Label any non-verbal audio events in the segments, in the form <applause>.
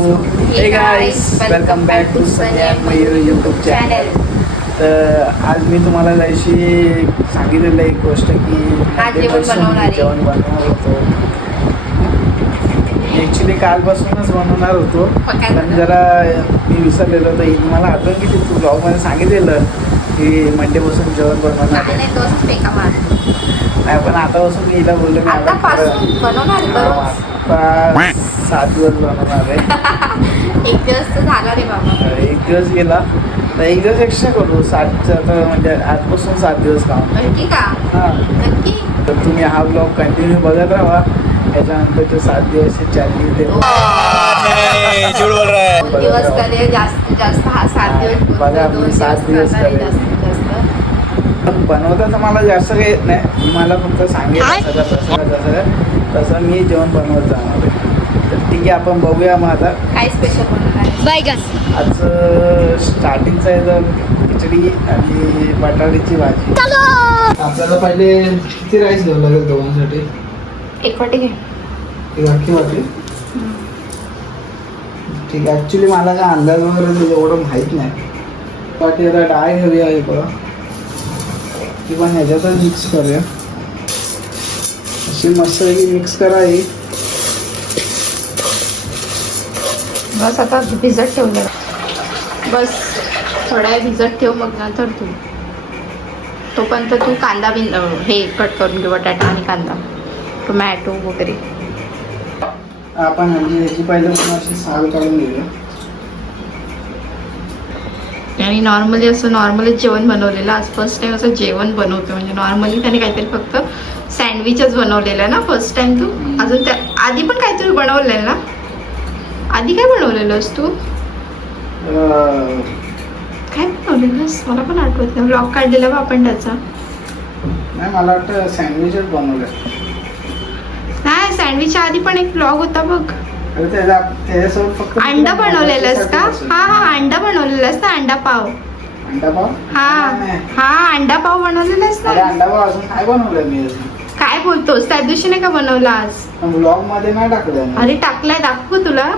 Hey guys welcome back to Sanjay Mayur YouTube channel तर आज मी तुम्हाला जशी सांगितलेलं एक गोष्ट की जेवण बनवणार होतो. ॲक्च्युली कालपासूनच बनवणार होतो. काय पण? जरा मी विसरलेलो ही मला आठवण की तू ब्लॉगमध्ये सांगितलेलं की मंडेपासून जेवण बनवणार नाही पण आतापासून मी हिला बोललो मी आता आता सात दिवस बनवणार आहे. <laughs> एक दिवस तर झाला रे बाबा. एक दिवस गेला. तर एक दिवस एक्स्ट्रा करू. सात आता म्हणजे आजपासून सात दिवस काम नक्की का? हां. नक्की? तर तुम्ही हा ब्लॉग कंटिन्यू बघत राहा. त्याच्यानंतरचे सात दिवस है. दोन दिवस करे जास्त जास्त हा सात दिवस बोलतो, बघा, सात दिवस. जास्तीत जास्त. बनवता तर मला जास्त काही येत नाही. मला फक्त सांगेल असं का तसं मी जेवण बनवत जाणार आहे. तर ठीक आहे आपण बघूया मग आता. काय स्पेशल बनवणार आहे? आज स्टार्टिंगचं आहे तर खिचडी आणि बटाट्याची भाजी. आपल्याला पहिले किती राईस घ्यावं लागेल दोघांसाठी एक वाटी घे. एक अख्खी वाटी? ठीक आहे ॲक्च्युली मला काय अंदाज वगैरे ते एवढं माहीत नाही. वाटी आता डाळ घेऊया हे बघा किंवा ह्याच्यातच मिक्स करूया. अशी मस्त मिक्स करा ही. बस आता भिजत ठेवलं. बस थोड्या भिजत ठेव मग नंतर तू. तोपर्यंत तू कांदा बिन हे कट करून घे बटाटा आणि कांदा. टोमॅटो वगैरे. आपण म्हणजे ह्याची पहिले पण अशी साल काढून घेऊया. आणि नॉर्मली असं नॉर्मली जेवण बनवलेलं. आज फर्स्ट टाइम असं जेवण बनवतो म्हणजे नॉर्मली त्याने काहीतरी फक्त सँडविचच बनवलेलं आहे ना फर्स्ट टाइम तू? अजून त्या आधी पण काहीतरी बनवलेलं ना? आधी काय बनवलेलंस तू? अं, काय बनवलेलंस मला पण आठवत नाही. ब्लॉग काढलेला बा आपण त्याचा. नाही मला वाटतं सँडविचच बनवलं नाही सँडविचच्या आधी पण एक ब्लॉग होता बघ. अंडा बनवलेलंस का हा हा अंडा बनवलेलंस ना अंडा पाव. अंडा पाव? हा. हा अंडा पाव बनवलेलास अरे ना अंडा पाव अजून काय बनवलं मी काय बोलतोस? त्या दिवशी नाही का बनवला आज? ब्लॉगमध्ये नाही टाकलं. अरे टाकलाय दाखवू तुला.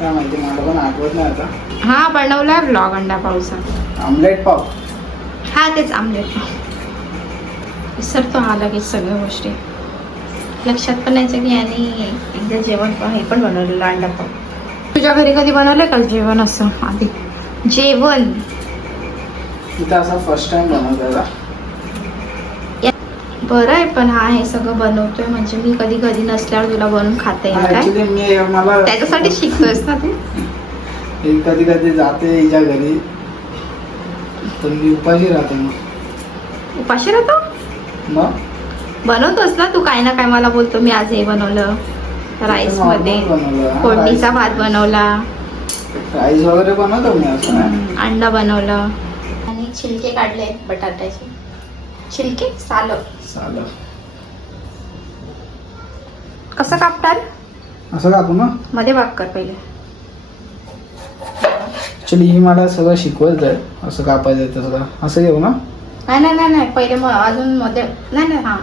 काय माहिती मला पण आठवत नाही आता. हा बनवलाय ब्लॉग अंडा पावचा. ऑमलेट पाव. हा तेच आमलेट पाव. विसरतो हा लगेच सगळ्या गोष्टी. लक्षात पण यायचं की यांनी एकदा जेवण पण हे पण बनवलेलं अंडा पाव तुझ्या घरी कधी बनवलंय का जेवण असं आधी? जेवण. तिथं असा फर्स्ट टाइम बनवलेला. बरं आहे पण हा हे सगळं बनवतोय म्हणजे मी कधी कधी नसल्यावर तुला बनवून खाता येईल मला त्याच्यासाठी शिकतोयस ना तू? मी कधी कधी जाते हिच्या घरी. तर मी उपाशी राहते मग उपाशी राहतो? मग? बनवतोस ना तू काय ना काय मला बोलतो मी आज हे बनवलं. राईसमध्ये. फोडणीचा भात बनवला. राईस वगैरे बनवतो मी असं नाही. अंडा बनवलं. आणि छिलके काढले बटाट्याचे. छिलके? साल. चालेल कसं कापतात असं कापू ना. मध्ये भाग कर पहिले. ऍक्च्युली ही मला सगळं शिकवत आहे असं कापायचं तसं. असं घेऊ ना. नाही नाही नाही नाही पहिले मग अजून मध्ये नाही नाही हा.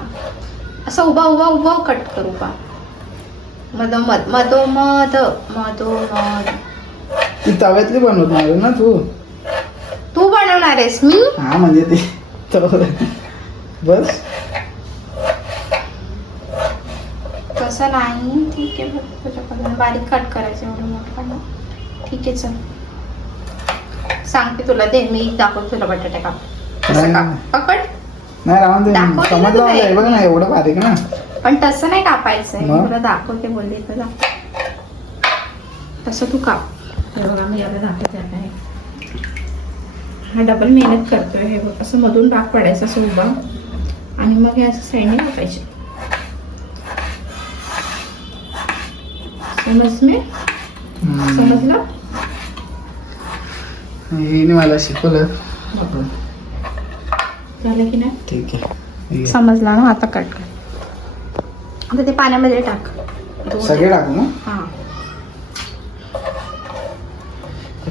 असं उभा उभा उभा कट कर उभा मध मध मधो मध मधो मध ती तव्यातली बनवत नाही ना तू? तू बनवणार आहेस मी? हा म्हणजे ते बस. तसं नाही ठीक आहे बघ तुझ्या पद्धतीने बारीक कट करायचं एवढं मोठं ना ठीक आहे चल. सांगते तुला दे मी दाखवते तुला बटाटे काप नाही, कसं काप नाही. पकड नाही राहून दे. दाखवते ना समजलं मला हे एक. बघ ना एवढं बारीक ना. पण तसं नाही कापायचंय. मी मग? तुला दाखवते बोलली तुला तसं तू काप. हे बघा मी याला दाखवते आता हे. हा डबल मेहनत करतोय हे बघ. असं मधून भाग पडायचा असं उभा. आणि मग हे असं साईडने कापायचे. समज मी? हम्म. समजलं? हिने मला शिकवलं. झालं की नाही? ठीक आहे. ठीक समजला ना? आता कट कर. आता ते पाण्यामध्ये टाक. सगळे टाकू ना? हा.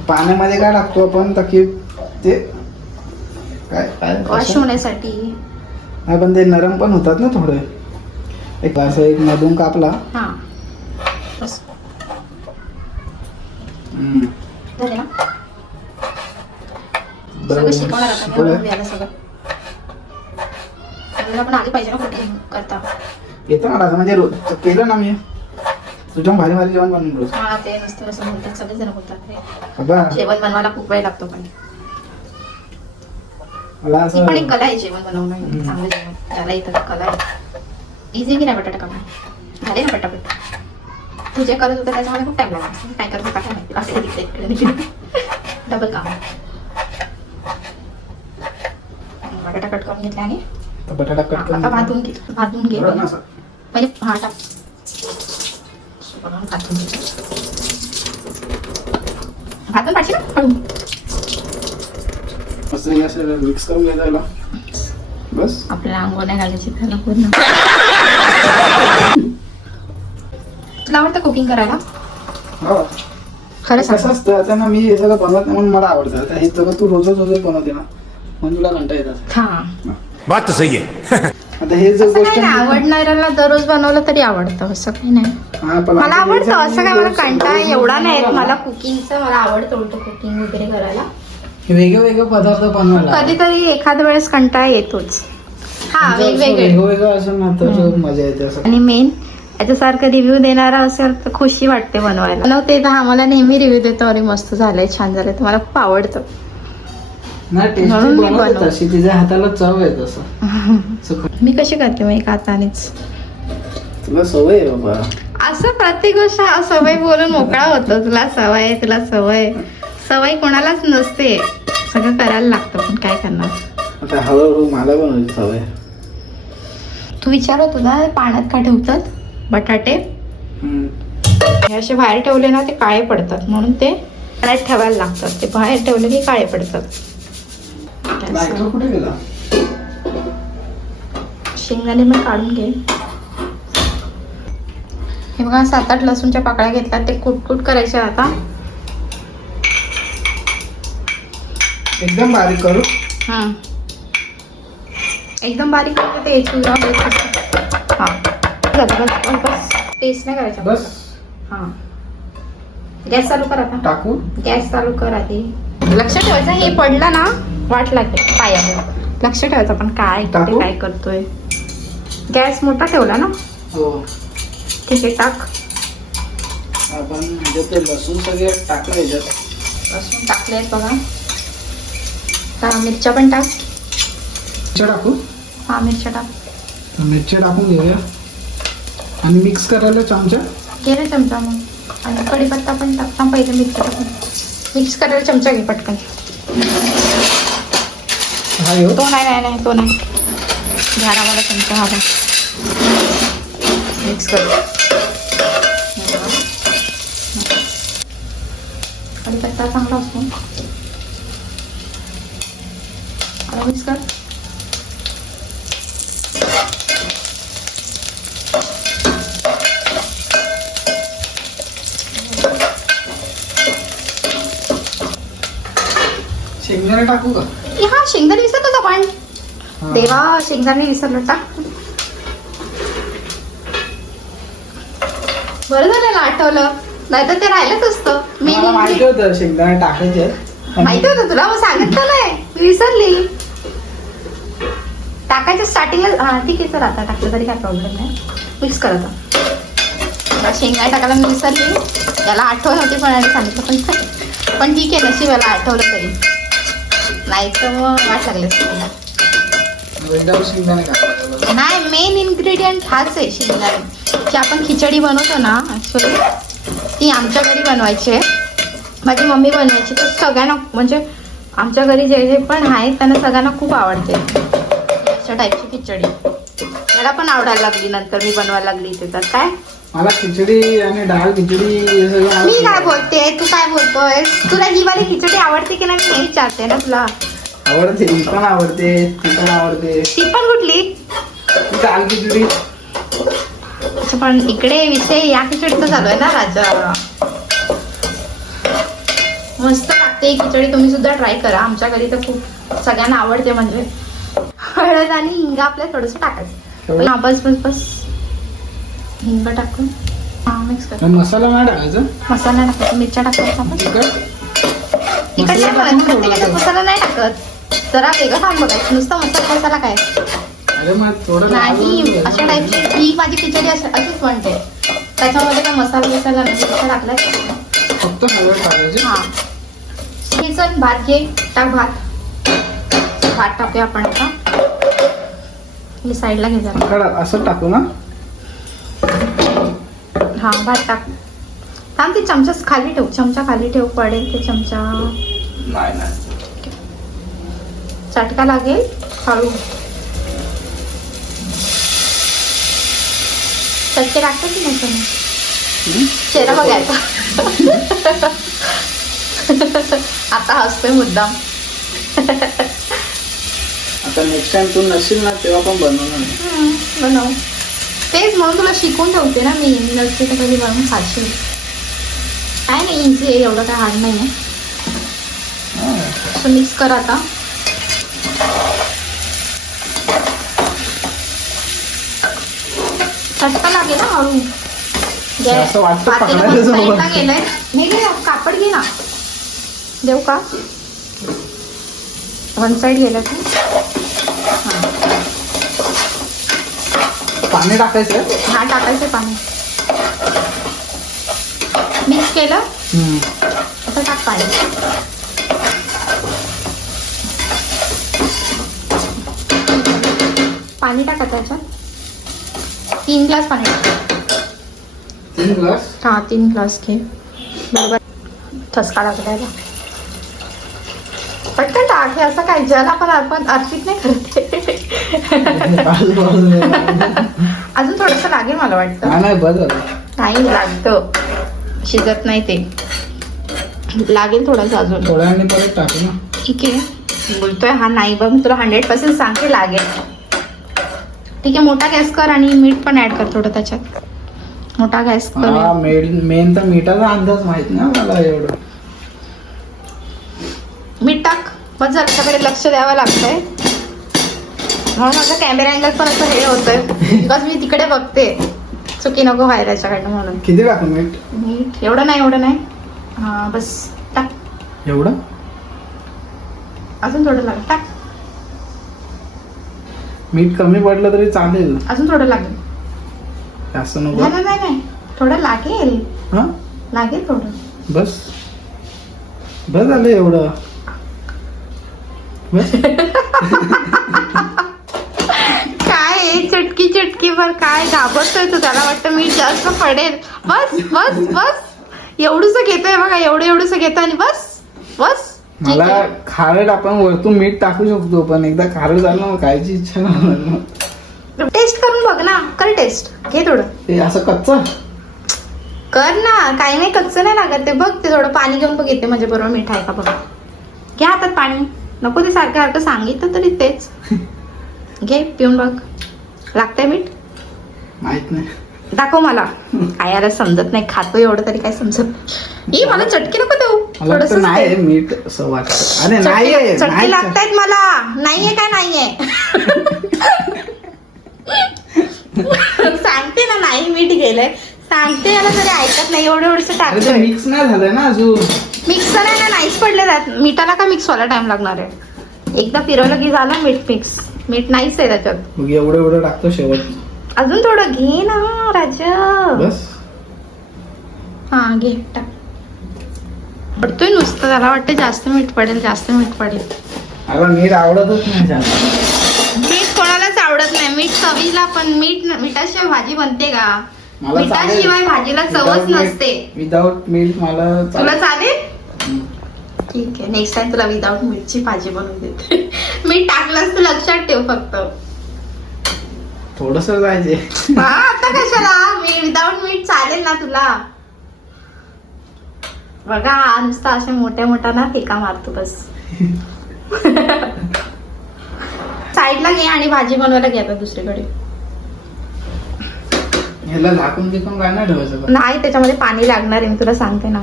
पाण्यामध्ये काय टाकतो आपण? तर की ते काय काय वॉश? होण्यासाठी. नाही पण ते नरम पण होतात ना थोडे. एक असं एक मधून कापला. हा. शिकवणार आता शिकवलं? मी याला सगळं आपल्याला पण आली पाहिजे ना कुठे करता. येतं मला म्हणजे रोज केलं ना मी. तुझ्या भारी भारी जेवण बनवून रोज. हा ते नुसतं असं बोलतात सगळेजण बोलतात बाबा जेवण बनवायला खूप वेळ लागतो पण. मला ती असं पण एक कला आहे जेवण बनवणं. चांगलं जेवण. त्याला इथं कला आहे. इझी की नाही बटाटा कापणं? झाले ना पटापट तू जे करत होतं त्याच्यामध्ये खूप टाइम लागला. काय करत होता काय माहिती? असं तिकडे इकडे तिकडे डबल काम बटाटा कट करून घेतला आणि बटाटा कट करून भाजून घे भाजून घे. बरोबर ना असं? म्हणजे हा टाक बनवून भाजून घे. भाजून पाहिजे ना? हळू. मस्त असं मिक्स करून. बस. आपल्याला आंघोळ नाही घालायची त्याला पूर्ण तुला आवडतं कुकिंग करायला? हो. खरं कसं सांग असतं आता ना मी हे सगळं बनवत नाही म्हणून मला आवडतं. हे सगळं तू रोजच रोजच बनवते ना. म्हणून तुला कंटा येतात हा. बात सही है आता हे जर असं गोष्ट काही नाही आवडणाऱ्याला दररोज बनवलं तरी आवडतं असं काही नाही. हा, पण मला आवडतं असं काय मला कंटाळा एवढा नाही येत मला कुकिंगचं मला आवडतं उलट कुकिंग वगैरे करायला. वेगळे वेगळे पदार्थ बनवायला कधीतरी एखाद वेळेस कंटाळा येतोच. हा वेगवेगळे. वेगवेगळं असेल ना तर मजा येते असं. आणि मेन याच्यासारखं रिव्ह्यू देणारा असेल तर खुशी वाटते बनवायला. बनवते तर आम्हाला नेहमी रिव्ह्यू देतो अरे मस्त झालंय छान झालंय तर मला खूप आवडतं. नाही टेस्टी म्हणून मी बनवते. तशी तिच्या हाताला चव आहे तसं. <laughs> सुख- मी कशी करते मग एका हातानेच? तुला सवय आहे बाबा. असं प्रत्येक गोष्ट हा सवय बोलून मोकळा होतो. तुला सवय आहे, तुला सवय सवय कोणालाच नसते. सगळं करायला लागतं पण काय करणार? आता हळूहळू मला बनवायची सवय. तू विचारत होता पाण्यात का ठेवतात? बटाटे? हम्म. हे असे बाहेर ठेवले ना ते काळे पडतात. म्हणून ते पाण्यात ठेवायला लागतात. ते बाहेर ठेवले की काळे पडतात. कुठे गेला शेंगदाणे पण काढून घे. हे बघा सात आठ लसूणच्या पाकळ्या घेतल्यात ते कुटकुट करायचे आता. एकदम बारीक करू. हं. एकदम बारीक करते ते चुरा. हा. बस बस बस पेस्ट नाही करायचा. बस. हा. गॅस चालू कर आता. टाकू. गॅस चालू कर आधी. लक्ष ठेवायचं हे पडलं ना वाट लागेल. पायावर लक्ष ठेवायचं आपण काय टाकू? काय करतोय. गॅस मोठा ठेवला ना? हो. ठीक आहे टाक. आपण म्हणजे ते लसूण सगळे टाकलं याच्यात. लसूण टाकले बघा. हा, मिरच्या पण टाक. मिरच्या टाकू? हा मिरच्या टाक. मिरच्या टाकून घेऊया. आणि मिक्स करायला चमचा? घे चमचा मग. आणि कढीपत्ता पण टाक. ना पहिले मिरच्या टाकून. मिक्स करायला चमचा घे पटकन. हा तो नाही नाही नाही तो नाही. झाडा मला चमचा हवा मिक्स कर. कढीपत्ता चांगला असतो. आता मिक्स कर. शेंगदाणे टाकू का? हा शेंगदाणे हा. देवा शेंगदाणे विसरलो टाक बरं झालं आठवलं नाहीतर ते राहिलंच असतं मी मला माहिती होतं शेंगदाणे टाकायचे माहिती होतं तुला मग सांगितलं नाही मी विसरली टाकायचं स्टार्टिंगला हा ठीक आहे चल आता टाकलं तरी काय प्रॉब्लेम नाही मिक्स कर आता आता शेंगदाणे टाकायला मी विसरली याला आठवण होती पण सांगितलं पण पण ठीक आहे नशीब याला आठवलं तरी नाही तर मग वाट लागली. नाही मेन इन्ग्रेडियंट हाच आहे शेंगदाणे जी आपण खिचडी बनवतो ना ॲक्च्युली ती आमच्या घरी बनवायची आहे. माझी मम्मी बनवायची तर सगळ्यांना म्हणजे आमच्या घरी जे जे पण आहेत त्यांना सगळ्यांना खूप आवडते. अशा टाईपची खिचडी. मला पण आवडायला लागली नंतर मी बनवायला लागली इथे तर काय? मला खिचडी आणि डाळ खिचडी हे सगळं मला मी काय बोलते? तू काय बोलतोय तुला ही वाली खिचडी आवडते की नाही मी विचारते ना तुला. आवडते ही पण आवडते ती पण आवडते. ती पण कुठली? ती डाळ खिचडी. अच्छा, पण इकडे विषय या खिचडीचा चालू आहे ना राजा. मस्त लागते ही खिचडी तुम्ही सुद्धा ट्राय करा. आमच्या घरी तर खूप सगळ्यांना आवडते म्हणजे. हळद आणि हिंग आपल्या थोडस टाकायचं? हा. बस बस बस. हिंग टाकून हा मिक्स कर मसाला नाही टाकायचा? मसाला टाकायचा मिरच्या टाकायचा आपण. मसाला नाही. मसाला टाकत. जरा वेगळं काम बघायचं नुसतं मसाला मसाला काय? अरे मग थोडं नाही अशा टाईपची ही माझी खिचडी अशी अशीच बनते. त्याच्यामध्ये काय मसाला नाही मिरच्या टाकलाय फक्त हा. चल भात घे टाक भात. भात टाकूया आपण आता. हे साईडला घे जरा. असं टाकू ना? हा भात टाक. थांब ते चमचा खाली ठेव. चमचा खाली ठेव पडेल ते चमचा. नाही नाही. चटका लागेल हळू चटके टाकतात की नाही तुम्ही? चेहरा बघायचा. आता हसतोय मुद्दाम. आता नेक्स्ट टाइम तू नसेल ना तेव्हा पण बनवणार. बनव. तेच म्हणून तुला शिकवून ठेवते ना मी. नसते तर कधी बनवून खाशील. काय नाही इझी आहे एवढं काय हार्ड नाही आहे मिक्स कर आता. चटका लागेल ना हळू. गेलंय नाही घे कापड घे ना. देऊ का? वन साईड गेलं तू पाणी टाकायचं हा टाकायचं पाणी. मिक्स केलं. आता टाक पाणी. पाणी टाका त्याच्यात. तीन ग्लास पाणी टाक. तीन ग्लास? हा तीन ग्लास घे. बरोबर. ठसका लागलायला पटकन. टाक हे असं काय जल आपण अर्पण अर्पित नाही करते. <laughs> अजून थोडंसं लागेल मला वाटतं. नाही लागतं. शिजत नाही ते. लागेल थोडंसं अजून. थोड्या परत टाकू ना. ठीक आहे. बोलतोय हा नाही बघ मी तुला हंड्रेड पर्सेंट सांगते लागेल. ठीक आहे मोठा गॅस कर आणि मीठ पण ऍड कर थोडं त्याच्यात. मोठा गॅस हा कर मेन मेन तर मिठाचा अंदाज माहीत ना मला एवढं. मीठ टाक. जरा त्याच्याकडे लक्ष द्यावं लागतंय. म्हणून माझा कॅमेरा अँगल पण असं हे होतंय. बिकॉज मी तिकडे बघते. चुकी नको व्हायला याच्याकडनं म्हणून. किती टाकू मीठ मीठ एवढं नाही एवढं नाही. हा बस टाक. एवढं? अजून थोडं लागेल टाक. मीठ कमी पडलं तरी चालेल. अजून थोडं लागेल जास्त नाही नको. नाही नाही नाही. थोडं लागेल. हा? लागेल थोडं. बस. बस झालं एवढं. काय? चटकी चटकी भर काय? घाबरतोय तू. त्याला वाटतं मीठ जास्त पडेल. बस बस बस. एवढूस घेतोय बघा. एवढं एवढूस घेतो आणि बस बस. मला. खारट आपण वरतून मीठ टाकू शकतो पण एकदा खारट झालं ना खायची इच्छा नाही. टेस्ट करून बघ ना. कर टेस्ट घे थोडं. ते असं कच्चा? कर ना. काही नाही कच्चं नाही लागत ते. बघ ते थोडं पाणी घेऊन बघ येते म्हणजे बरोबर मीठ आहे का बघ. घे हातात पाणी. नको ते सारखं सारखं सांगितलं तरी तेच. घे पिऊन बघ. लागतंय मीठ? माहीत नाही. दाखव मला. काय याला समजत नाही. खातो एवढं तरी काय समजत ई मला चटकी नको देऊ. मला वाटतं नाही. आहे मीठ असं वाटतं. अरे चटकी- नाहीये चटकी नाही लागतायत मला. नाहीये काय नाहीये? <laughs> सांगते ना नाही मीठ गेलंय. सांगते याला तरी ऐकत नाही एवढं एवढस अरे ते टाकतोय. मिक्स नाही झालंय ना अजून. मिक्स करायला नाहीच पडले त्यात. मिठाला का मिक्स व्हायला टाइम लागणार आहे? एकदा फिरवलं की झालं मीठ मिक्स मीठ नाहीच आहे त्याच्यात. मग एवढं एवढं टाकतो शेवट. अजून थोडं घे ना राजा. बस. हा घे टाक. पडतोय नुसतं त्याला वाटतं जास्त मीठ पडेल जास्त मीठ पडेल. मला मीठ आवडतच नाही मीठ कोणालाच आवडत नाही. मीठ चवीला पण मीठ मिठाशिवाय भाजी बनते का? मला मिठाशिवाय भाजीला चवच नसते. विदाउट मीठ मला तुला चालेल. ठीक आहे नेक्स्ट टाइम तुला विदाऊट मीठची भाजी बनवून देते. <laughs> मीठ टाकलंस तर लक्षात ठेव फक्त. थोडस जायचे हा आता कशाला? मी विदाऊट मीठ चालेल ना तुला. बघा हा नुसता अशा मोठ्या मोठ्या ना फेका मारतो बस. <laughs> <laughs> साईडला घे आणि भाजी बनवायला घे आता दुसरीकडे. ह्याला झाकून बिकून काय नाही ठेवायचं? नाही त्याच्यामध्ये पाणी लागणार आहे मी तुला सांगते ना.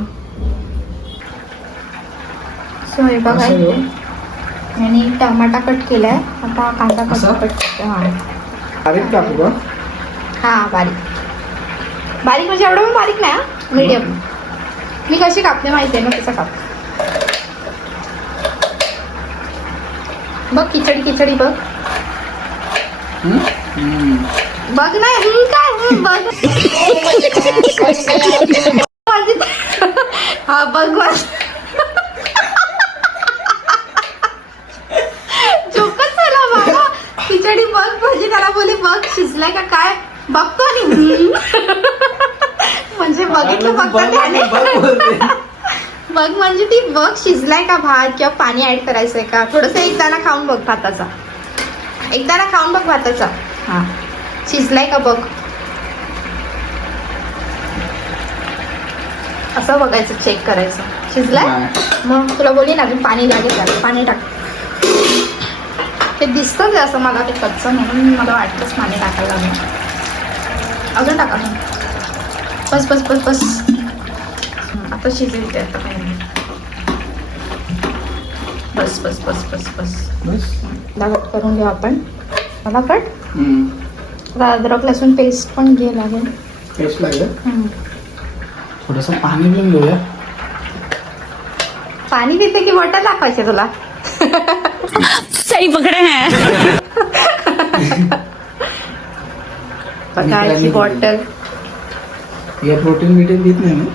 सो हे. बघा? आणि टमाटा कट केलाय. आता कांदा असा? कट करते हा. बारीक टाकू का? हा बारीक. बारीक म्हणजे एवढं पण बारीक नाही मीडियम. मी कशी कापते माहिती आहे ना कसं काप. बघ खिचडी खिचडी बघ. बघ नाही हम्म काय हम्म, बघ. हा बघ बघ. जोकच झाला बाबा. खिचडी बघ म्हणजे त्याला बोली बघ शिजलाय का काय? बघतो हम्म. म्हणजे बघितलं बघ, फक्त त्याने. बघ म्हणजे ती बघ शिजलाय का भात किंवा पाणी ऍड करायचंय का? थोडस एक दाणा खाऊन बघ भाताचा. एक दाणा खाऊन बघ भाताचा. हा. शिजलाय का बघ असं बघायचं चेक करायचं. शिजलाय. मग तुला बोली ना अजून पाणी लागेल त्याला. पाणी टाक. ते दिसतंच असं मला ते कच्चं म्हणून मला वाटतंच पाणी टाकायला लागलं. अजून टाका बस बस बस बस. आता शिजेल ते आता काही नाही बस बस बस बस. बस. बस करून घेऊ आपण. मला कट अद्रक लसूण पेस्ट पण घे लागेल. टेस्ट लागेल? हं. थोडस पाणी पिऊन घेऊया. पाणी देते की बॉटल दाखवायचे तुला? सही पकड़े हैं बॉटल या प्रोटीन बिटीन देत नाही ना.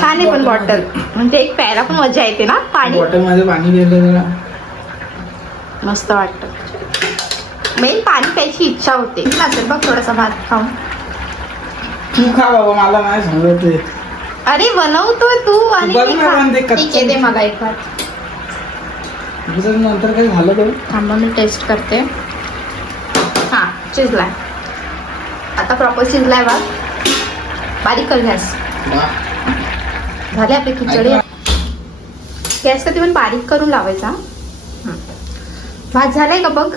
छान आहे पण बॉटल म्हणजे एक प्यायला पण मजा येते ना पाणी. बॉटलमध्ये पाणी गेलं जरा. मस्त वाटतं. मेन पाणी प्यायची इच्छा होते. नसेल बघ थोडासा भात खाऊन. तू खा बाबा मला नाही सांगत अरे बनवतोय तू आणि बघ मी ना खा. पण ते कच्चं- ठीक आहे दे मला एक भात. तुझं नंतर काही झालं तर थांबा मी टेस्ट करते. हा शिजलाय. आता प्रॉपर शिजलाय भात बारीक कर गॅस. झाले आपली खिचडी. गॅस कधी पण बारीक करून लावायचा. हं. भात झालाय का बघ?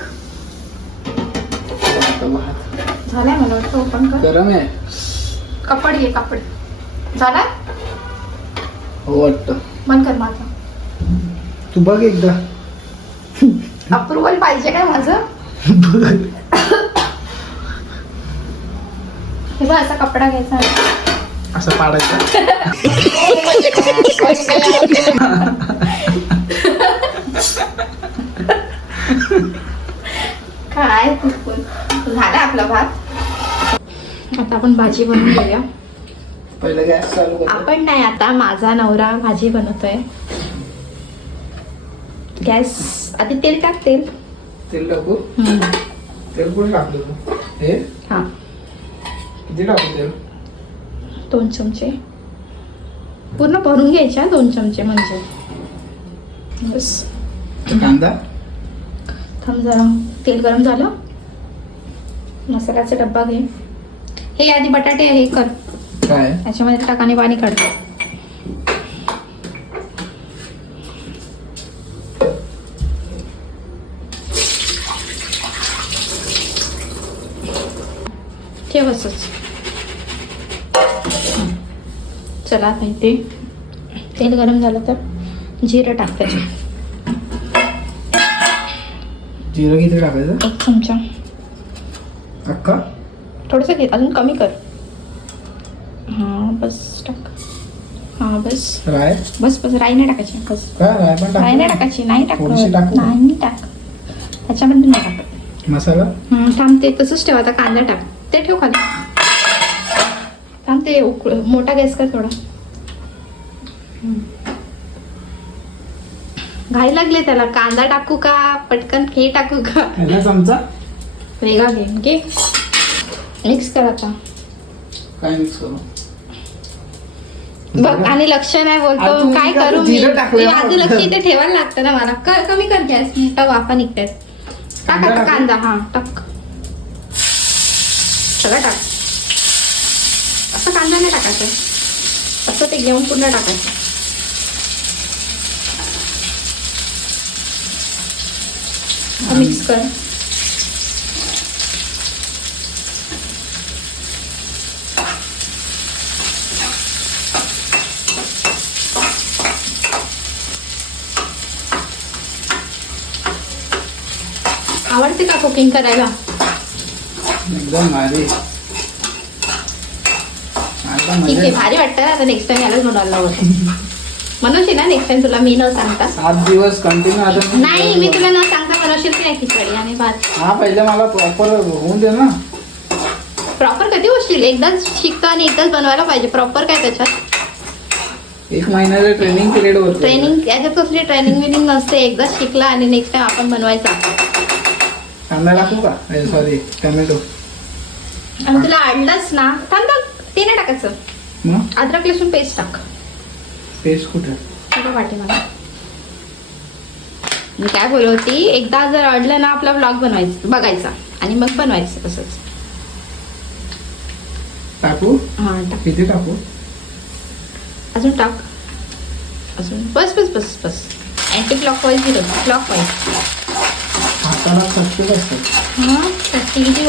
झालाय मला वाटतं ओपन कर. गरम आहे. कपड घे कपड. झालाय? हो वाटतं. बंद कर माझा. तू बघ एकदा. अप्रुव्हल पाहिजे काय माझं? हे बघ असा कपडा घ्यायचा असं पाडायचं. काय. झाला आपला भात? आता आपण भाजी बनवून घेऊया. पहिलं गॅस चालू कर आपण नाही आता माझा नवरा भाजी बनवतोय. गॅस आधी तेल टाक तेल. तेल टाकू. तेल कुठे टाकलं तू? हे? हा. किती टाकू तेल? दोन चमचे. पूर्ण भरून घ्यायच्या दोन चमचे म्हणजे. बस. कांदा? थांब जरा. तेल गरम झालं. मसाल्याचा डब्बा घे. हे आधी बटाटे हे कर. काय? त्याच्यामध्ये टाकाने पाणी काढ. ठेव असंच. चला आता इथे तेल गरम झालं तर जिरं टाक त्याच्यात. जिरं किती टाकायचं? एक चमचा. अक्का थोडंसं घे अजून कमी कर. हां बस टाक. हां बस. राय? बस बस राई नाही टाकायची. बस. काय राय नाही टाक. टाकायची नाही टाक टाकू? नाही टाक. त्याच्यामध्ये नाही टाकत. मसाला? हं, थांब ते तसंच ठेव. आता कांदा टाक. ते ठेव खाली. थांब ते उकळ. मोठा गॅस कर थोडा. घाई लागले त्याला. कांदा टाकू का? पटकन हे टाकू का? चमचा? वेगळा घे. मिक्स कर आता. काय मिक्स करू? बघ आणि लक्ष नाही अरे बोलतो तू काय का करू मी? जिरं टाकलं माझं ना लक्ष. इथे ठेवायला लागतं ना मला. क- कमी कर गॅस. मोठा वाफा निघतायत टाक कांदा आता टाकू? कांदा. हा टाक. सगळं टाक. असं कांदा नाही टाकायचं. असं ते घेऊन पूर्ण टाकायचं. मिक्स कर. आवडते का कुकिंग करायला? एकदम भारी. ठीक आहे भारी वाटतं. ना आता नेक्स्ट टाइम यालाच बनवायला ना नेक्स्ट टाइम तुला मी न सांगता. सात दिवस कंटिन्यू आता नाही मी तुला न सांगता बनवशील की नाही खिचडी आणि भात. हा पहिले मला प्रॉपर होऊन दे ना. प्रॉपर कधी होशील? एकदाच शिकतो आणि एकदाच बनवायला पाहिजे. प्रॉपर काय त्याच्यात? एक महिन्याचं ट्रेनिंग पिरियड होतं. ट्रेनिंग याच्यात कसली ट्रेनिंग विनिंग नसते. एकदाच शिकला आणि नेक्स्ट टाइम आपण बनवायचा. कांदा टाकू का? सॉरी टोमॅटो आणि तुला आणलंच ना थांब थांब ते नाही टाकायचं. मग? अद्रक लसूण पेस्ट टाक. पेस्ट कुठे? सगळं वाटे मला मी काय बोलत होती एकदा जर अडलं ना आपला ब्लॉग बनवायचा बघायचा. आणि मग बनवायचं तसंच. टाकू? हां टाक. किती टाकू? अजून टाक. अजून बस बस बस बस. Anti clock wise clock wise हाताला चटके असतात हां त्याची किती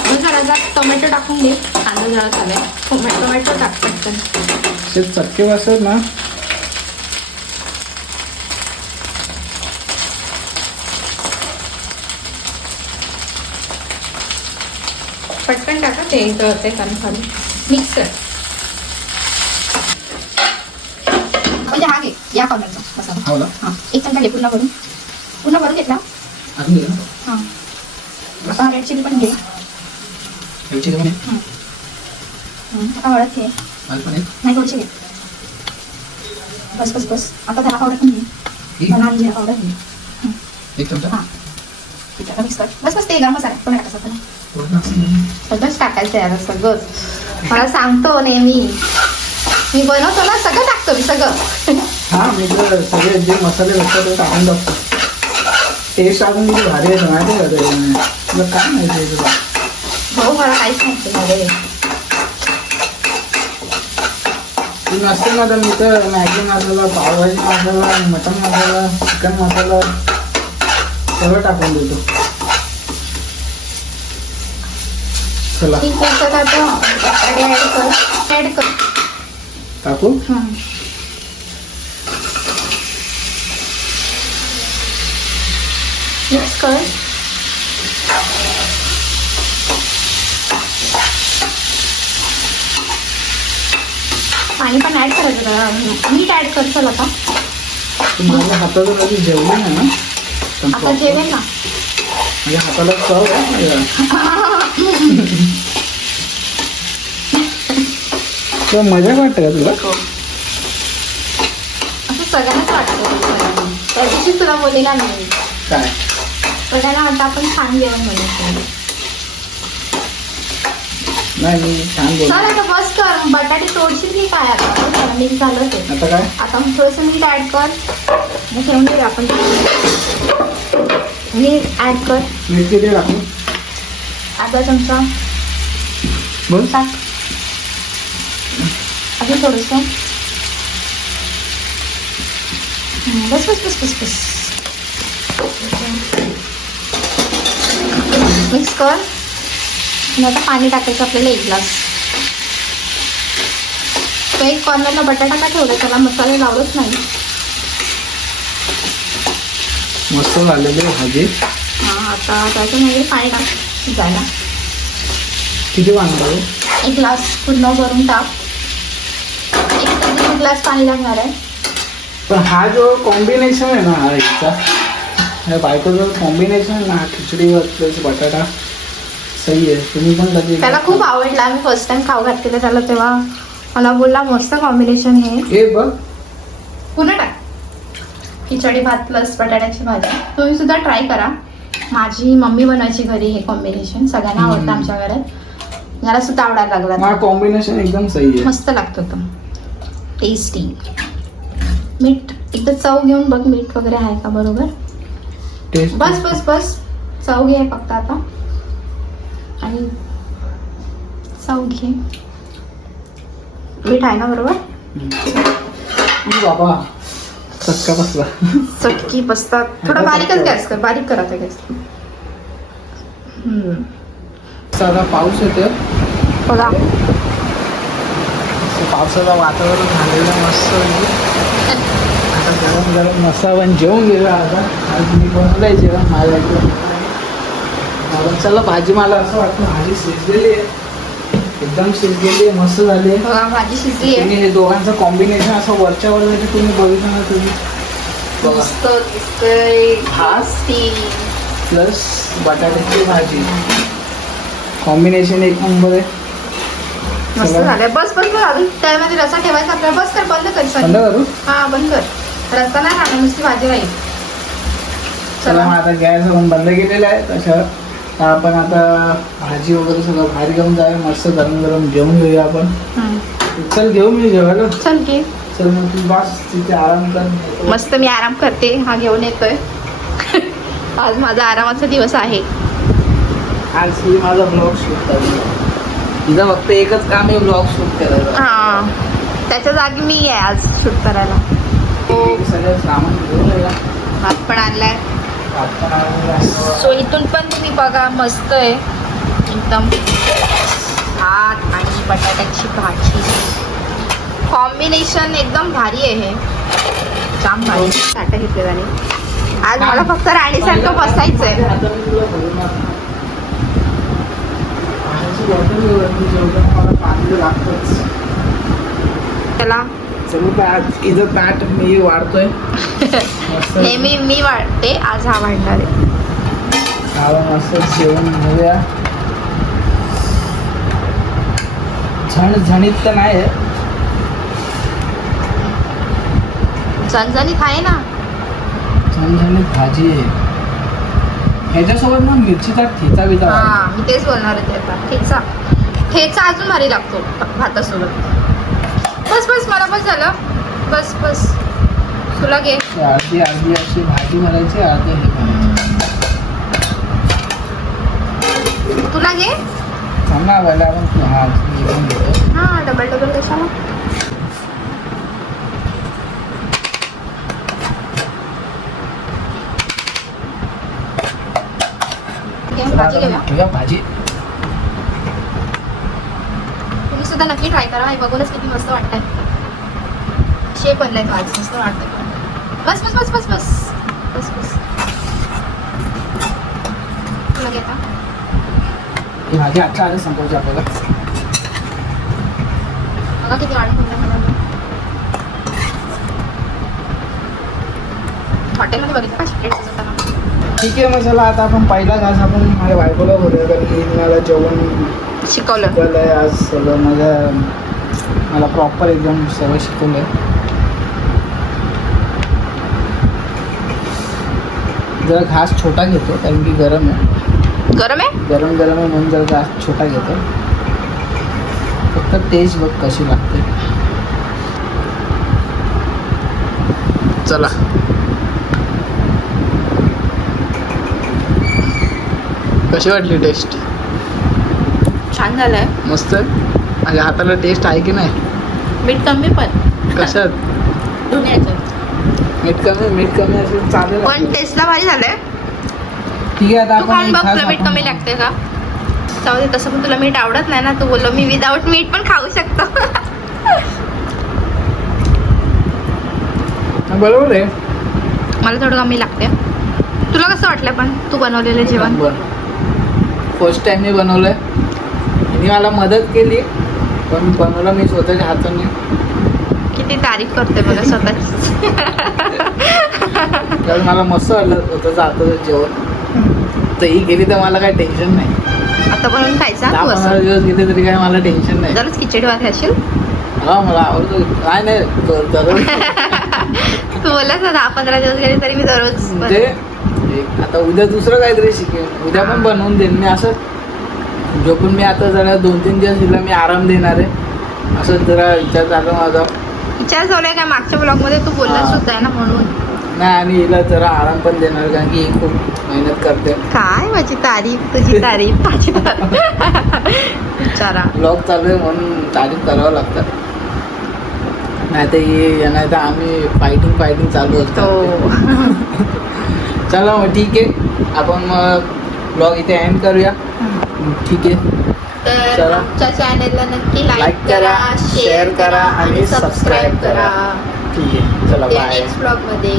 मग जरा टोमॅटो टाकून दे. कांदा जरा चालेल टोमॅटो टोमॅटो टाक पटकन. ते चटके बसतात ना. पटकन टाका ते होते खाली. मिक्सर. म्हणजे हा घे या कॉर्नरचा मसाला. हो एक चमचा घे पूर्ण भरून. पूर्ण भरून घेतला. रेड चिली पण घे. पण. हं, आता हळद. नाही थोडीशी घे. बस बस बस. आता धना पावडर पण घे? धना आणि जिरा पावडर घे. एक चमचा. हां. ठीक आहे मिक्स कर. बस बस ते गरम मसाला पण टाकायचा पण पूर्ण. सगळंच टाकायचं यार सगळंच. मला सांगतो नेहमी. मी बनवतो ना सगळं टाकतो मी सगळं. हा मी सगळे जे मसाले ते टाकून टाकतो. टेस्ट किती भारी आहे माहिती का? तुला काय माहिती आहे तुला हो मला काहीच माहिती मध्ये तू नसते ना तर मी तर Maggi masala pav bhaji masala mutton masala chicken masala सगळं टाकून देतो चला ठीक आहे तर आता ॲड कर ॲड कर टाकू हं. मिक्स कर पाणी पण ॲड करायचं. मीठ ॲड कर चल आता? माझ्या हाताचं कधी जेवली नाही ना? आता जेवेल ना. माझ्या हाताला चव. तुला <laughs> मजा वाटते का तुला? असं सगळ्यांनाच वाटतं. त्या दिवशी तुला बोलेला नाही. काय? सगळ्यांना वाटतं आपण छान जेवण नाही चल आता बस कर. बटाटे तोडशील की काय आता? मिक्स झालं ते. आता काय? आता मग थोडंसं मीठ ॲड कर. मग ठेवून देऊया आपण. मीठ ॲड कर. मीठ किती टाकू अर्धा चमचा. बोल. टाक अजून थोडंसं. बस बस बस बस बस. मिक्स कर. आणि आता पाणी टाकायचं आपल्याला एक ग्लास. तो एक कॉर्नरला बटाटा का ठेवला? त्याला मसाले लावलंच नाही. मस्त झालेली भाजी. हां आता त्याच्यामध्ये पाणी टाक. जायला. किती वांगं एक ग्लास पूर्ण भरून टाक. एक ग्लास पाणी लागणार आहे. पण हा जो कॉम्बिनेशन आहे ना हा याचा बायकोचं कॉम्बिनेशन ना खिचडी प्लस बटाटा. सही आहे. तुम्ही पण कधी त्याला खूप आवडला. मी फर्स्ट टाइम खाऊ घातलेलं त्याला तेव्हा. मला बोलला मस्त कॉम्बिनेशन हे. हे बघ. पुन्हा टाक खिचडी भात प्लस बटाट्याची भाजी. तुम्ही सुद्धा ट्राय करा. माझी मम्मी बनवायची घरी हे कॉम्बिनेशन सगळ्यांना आवडतं. आमच्या घरात. मला सुद्धा आवडायला लागला. हा कॉम्बिनेशन एकदम सही आहे. मस्त लागतो तो. टेस्टी मीठ एकदा चव घेऊन बघ मीठ वगैरे आहे का बरोबर? टेस्ट बस बस बस. चव घे फक्त आता. आणि चव घे. मीठ आहे ना बरोबर? बाबा. चटका बसला. चटकी बसतात थोडा बारीकच गॅस कर बारीक करा त्या गॅस. साधा पाऊस येतो बघा. पावसाचं वातावरण झालेलं मस्त गरम गरम आपण जेवून गेलो आता. आज मी बनवलंय जेवण माझ्या चला भाजी मला असं वाटतं भाजी शिजलेली आहे. एकदम शिजलेली आहे, मस्त झाली आहे. भाजी शिजली आहे. हे दोघांचं कॉम्बिनेशन असं वरच्या वर तुम्ही बघितलं ना तुम्ही. प्लस बटाट्याची भाजी. कॉम्बिनेशन एक नंबर आहे. मस्त. झालंय. बस बस अजून त्यामध्ये रसा ठेवायचा आपल्याला. बस कर बंद कर बंद. करू? हा बंद कर. रस्ता नाही नुसती भाजी राहील. चला. मग आता गॅस आपण बंद केलेला आहे तशा तर आपण आता भाजी वगैरे सगळं बाहेर घेऊन जाऊया. मस्त गरम गरम जेवून घेऊया आपण. चल घेऊ मी जेवायला. चल घे चल मग तू बस. तिथे आराम कर. मस्त मी आराम करते. हा घेऊन येतोय. <laughs> आज माझा आरामाचा दिवस आहे. आज ही माझा ब्लॉग शूट करतो तिथं फक्त एकच काम आहे ब्लॉग शूट करायचं हा. त्याच्या जागी मी आहे आज शूट करायला. सगळं सामान घेऊन येऊया. भात पण आणलाय. भात पण सो इथून पण तुम्ही बघा मस्त आहे. एकदम भात आणि बटाट्याची भाजी. कॉम्बिनेशन एकदम भारी आहे हे. जाम भारी. साठा घेतले जाणे आज मला फक्त राणीसारखं बसायचं आहे चला. चलो आज इथं ताट मी वाढतोय. नेहमी मी वाढते आज हा वाढणार आहे. खावा मस्त जेवण घेऊया तर नाही आहे. झणझणीत आहे ना? झणझणीत भाजी आहे. ह्याच्यासोबत मग मिरचीचा ठेचा बिचा. हा मी तेच बोलणार होते आता ठेचा. ठेचा अजून भारी लागतो भातासोबत. बस बस मला बस झालं. बस बस. तुला घे. अर्धी अर्धी अशी भाजी भरायची अर्धी हे तुला घे. थांब आपण तू- हा हा डबल डबल कशाला भाजी घेऊया भाजी. सुद्धा नक्की ट्राय करा. हे बघूनच किती मस्त वाटतंय. शेप बनलाय तो आज. मस्त वाटतंय. बस बस बस बस बस. बस बस. तुला घेता भाजी आजच्या आधी संपवची आपल्याला. बघा किती वाढून हॉटेलमध्ये बघितलं का प्लेट शिजवताना ठीक आहे मग चला आता आपण पहिला घास आपण माझ्या बायकोला भरूया कारण मला जेवण शिकवलं. शिकवलं आहे आज सगळं माझ्या मला प्रॉपर एकदम सगळं शिकवलं आहे. जरा घास छोटा घेतो कारण की गरम आहे. गरम आहे? गरम गरम आहे म्हणून जरा घास छोटा घेतो. फक्त टेस्ट बघ कशी लागते. चला. कशी वाटली टेस्ट छान झालंय मस्त. माझ्या हाताला टेस्ट आहे की नाही? मीठ कमी पण. कशात? मीठ कमी मीठ कमी असेल चालेल. पण. टेस्टला भारी झालंय. ठीक आहे आता तू आपण खाऊन बघ तुला मीठ कमी लागते का? जाऊ दे तसं पण तुला मीठ आवडत नाही ना तू बोललो मी विदाऊट मीठ पण खाऊ शकतो. बरोबर आहे. मला थोडं कमी लागते तुला कसं वाटलं पण तू बनवलेलं जेवण? फर्स्ट टाइम मी बनवलंय. मी मला मदत केली पण बनवलं मी स्वतःच्या हाताने. किती तारीफ करते बघा स्वतःची तर मला मस्त वाटलं स्वतःचं हाताचं जेवण. तर ही गेली तर मला काही टेन्शन नाही. आता बनवून खायचा दहा पंधरा दिवस गेले तरी काय मला टेन्शन नाही. जरच खिचडी भात खाशील? हा मला आवडतो. काय नाही दर- दररोज. <laughs> तू बोललास ना दहा पंधरा दिवस गेले तरी मी दररोज म्हणजे आता उद्या दुसरं काहीतरी शिकेन. उद्या पण बनवून देईन. मी असं झोपून मी आता जरा दोन तीन दिवस तिला मी आराम देणार आहे. असं जरा विचार झाला माझा. विचार झालाय काय मागच्या ब्लॉगमध्ये तू हा. सुद्धा आहे ना म्हणून. नाही आणि हिला जरा आराम पण देणार कारण की ही खूप मेहनत करते. काय माझी तारीफ तुझी तारीफ माझी तारीफ. विचारा. ब्लॉग चालू आहे म्हणून तारीफ करावं लागतं. नाही तर ही नाही तर आम्ही फायटिंग फायटिंग चालू असतो हो. <laughs> चला मग ठीक आहे. आपण मग ब्लॉग इथे एंड करूया. ठीक आहे. तर. आमच्या चॅनेलला नक्की लाईक करा, शेअर करा आणि सबस्क्राईब करा. करा. ठीक आहे. चला बाय नेक्स्ट ब्लॉगमध्ये.